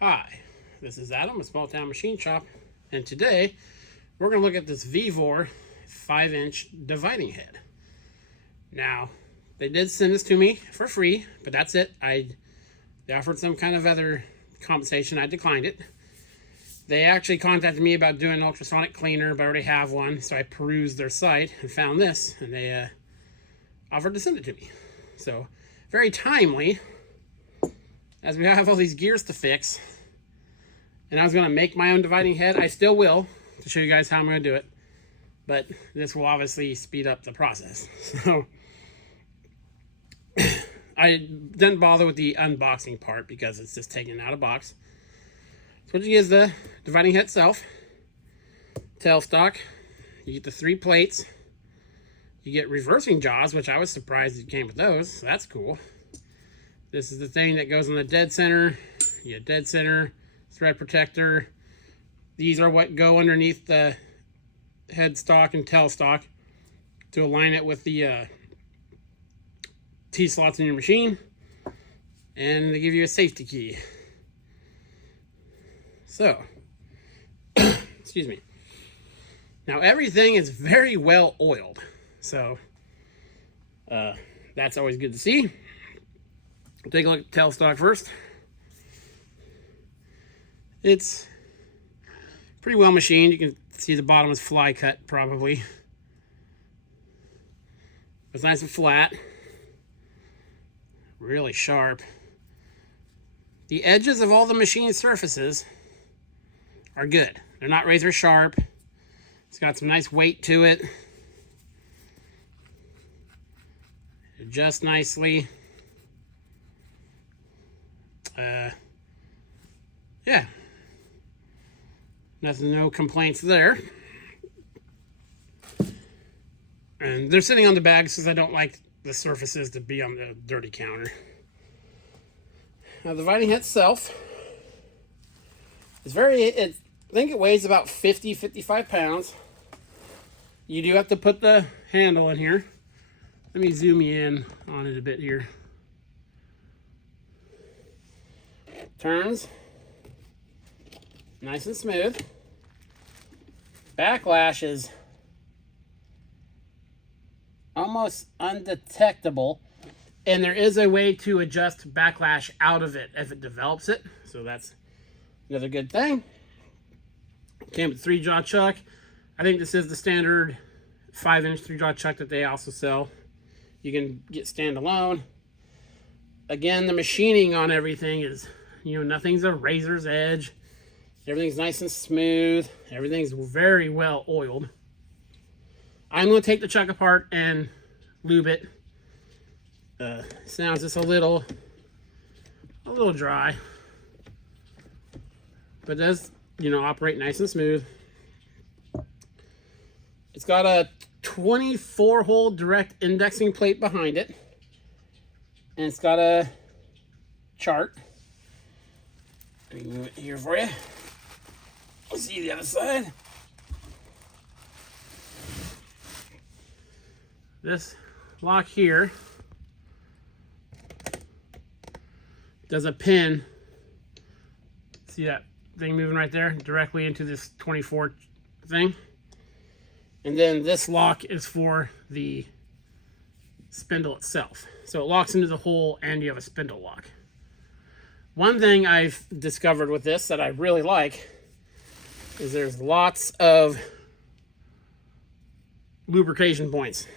Hi, this is Adam, a small town machine shop, and today we're going to look at this Vevor 5-inch dividing head. Now, they did send this to me for free, but that's it. They offered some kind of other compensation. I declined it. They actually contacted me about doing an ultrasonic cleaner, but I already have one, so I perused their site and found this, and they offered to send it to me. So, very timely, as we have all these gears to fix. And I was going to make my own dividing head. I still will, to show you guys how I'm going to do it. But this will obviously speed up the process. So I didn't bother with the unboxing part because it's just taken out of box. So what you get is the dividing head itself, tailstock. You get the 3 plates. You get reversing jaws, which I was surprised it came with those. So that's cool. This is the thing that goes in the dead center. You get dead center, thread protector. These are what go underneath the headstock and tailstock to align it with the T-slots in your machine. And they give you a safety key. So, excuse me. Now everything is very well oiled. So, that's always good to see. Take a look at the tailstock first. It's pretty well machined. You can see the bottom is fly cut probably. It's nice and flat. Really sharp. The edges of all the machined surfaces are good. They're not razor sharp. It's got some nice weight to it. Adjusts nicely. Yeah. Nothing, no complaints there. And they're sitting on the bags because I don't like the surfaces to be on the dirty counter. Now the dividing head itself is I think it weighs about 55 pounds. You do have to put the handle in here. Let me zoom you in on it a bit here. Turns nice and smooth. Backlash is almost undetectable, and there is a way to adjust backlash out of it if it develops it, so that's another good thing. Came with 3-jaw chuck. I think this is the standard 5-inch 3-jaw chuck that they also sell. You can get standalone. Again, the machining on everything is, nothing's a razor's edge. Everything's nice and smooth. Everything's very well oiled. I'm going to take the chuck apart and lube it. Sounds just a little dry. But it does, operate nice and smooth. It's got a 24-hole direct indexing plate behind it. And it's got a chart. Let me move it here for you. Let's see the other side. This lock here does a pin. See that thing moving right there? Directly into this 24 thing. And then this lock is for the spindle itself. So it locks into the hole and you have a spindle lock. One thing I've discovered with this that I really like is there's lots of lubrication points.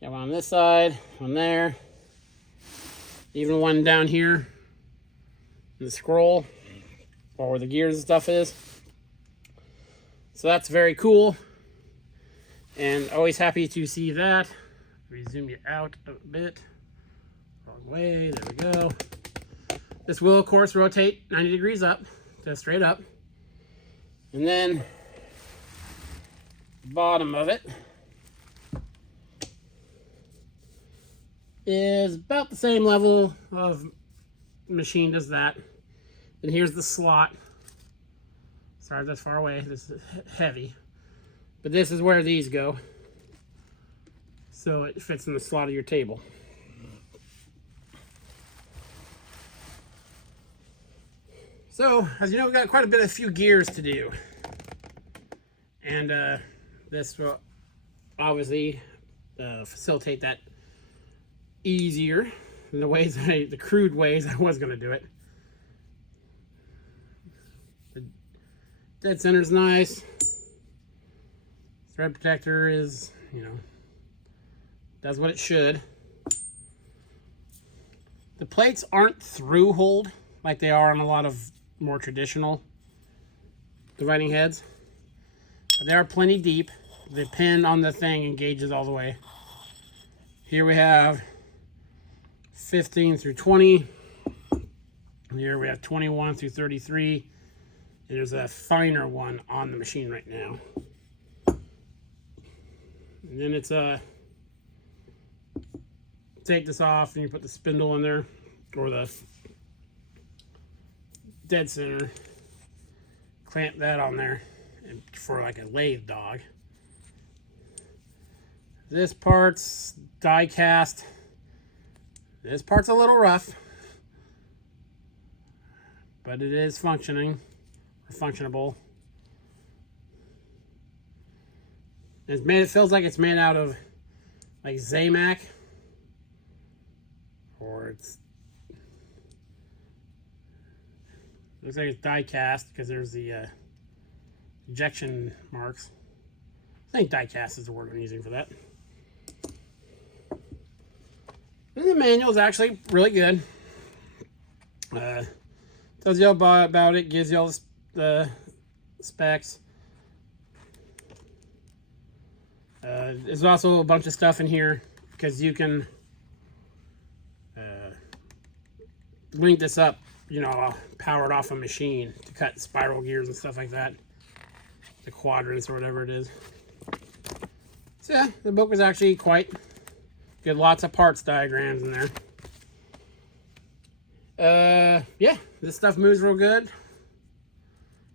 You have one on this side, one there, even one down here in the scroll, or where the gears and stuff is. So that's very cool, and always happy to see that. Let me zoom you out a bit. Wrong way, there we go. This will, of course, rotate 90 degrees up, just straight up. And then, the bottom of it is about the same level of machined as that. And here's the slot. Sorry, that's far away. This is heavy. But this is where these go. So it fits in the slot of your table. So, as you know, we've got quite a few gears to do. And this will obviously facilitate that easier than the crude ways I was going to do it. The dead center's nice. Thread protector is, does what it should. The plates aren't through holed like they are on a lot of more traditional dividing heads, but they are plenty deep. The pin on the thing engages all the way. Here we have 15 through 20. Here we have 21 through 33. And there's a finer one on the machine right now. And then it's take this off and you put the spindle in there, or the dead center, clamp that on there, and for like a lathe dog. This part's die cast. This part's a little rough, but it is functioning, or functionable. It feels like it's made out of like Zamac, or looks like it's die cast because there's the ejection marks. I think die cast is the word I'm using for that. And the manual is actually really good. Tells you about it, gives you all the specs. There's also a bunch of stuff in here because you can link this up, power it off a machine to cut spiral gears and stuff like that, the quadrants or whatever it is. So yeah, the book was actually quite good. Lots of parts diagrams in there. Yeah, this stuff moves real good.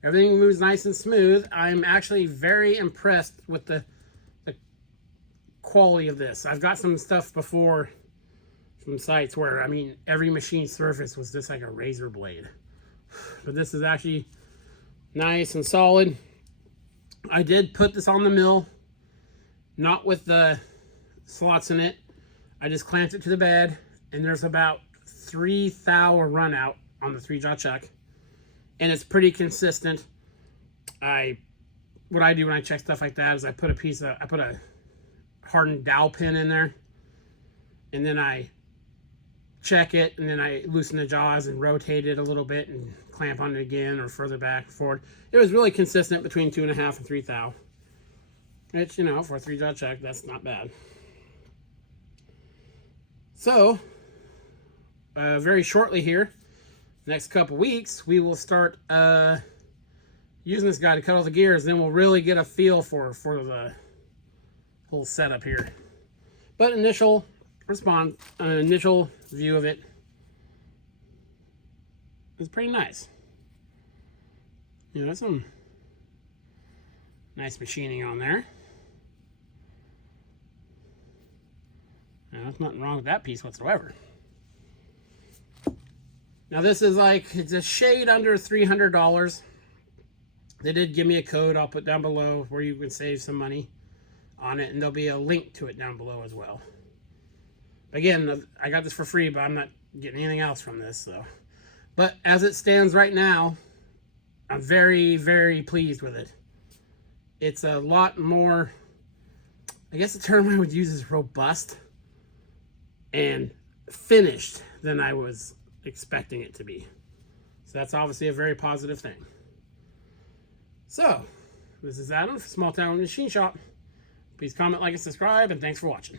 Everything moves nice and smooth. I'm actually very impressed with the quality of this. I've got some stuff before from sites where, every machine surface was just like a razor blade. But this is actually nice and solid. I did put this on the mill, not with the slots in it. I just clamped it to the bed, and there's about 3 thou a run out on the 3-jaw chuck, and it's pretty consistent. What I do when I check stuff like that is I put a hardened dowel pin in there, and then I check it, and then I loosen the jaws and rotate it a little bit and clamp on it again, or further back and forward. It was really consistent between 2.5 and 3 thou, which, for a 3-jaw chuck, that's not bad. So, very shortly here, next couple weeks, we will start using this guy to cut all the gears, and then we'll really get a feel for the whole setup here. But initial view of it is pretty nice. Some nice machining on there. There's nothing wrong with that piece whatsoever. Now this is it's a shade under $300. They did give me a code I'll put down below where you can save some money on it, and there'll be a link to it down below as well. Again, I got this for free, but I'm not getting anything else from this, so. But as it stands right now, I'm very, very pleased with it. It's a lot more, I guess the term I would use is robust and finished than I was expecting it to be. So that's obviously a very positive thing. So, this is Adam from Small Town Machine Shop. Please comment, like, and subscribe, and thanks for watching.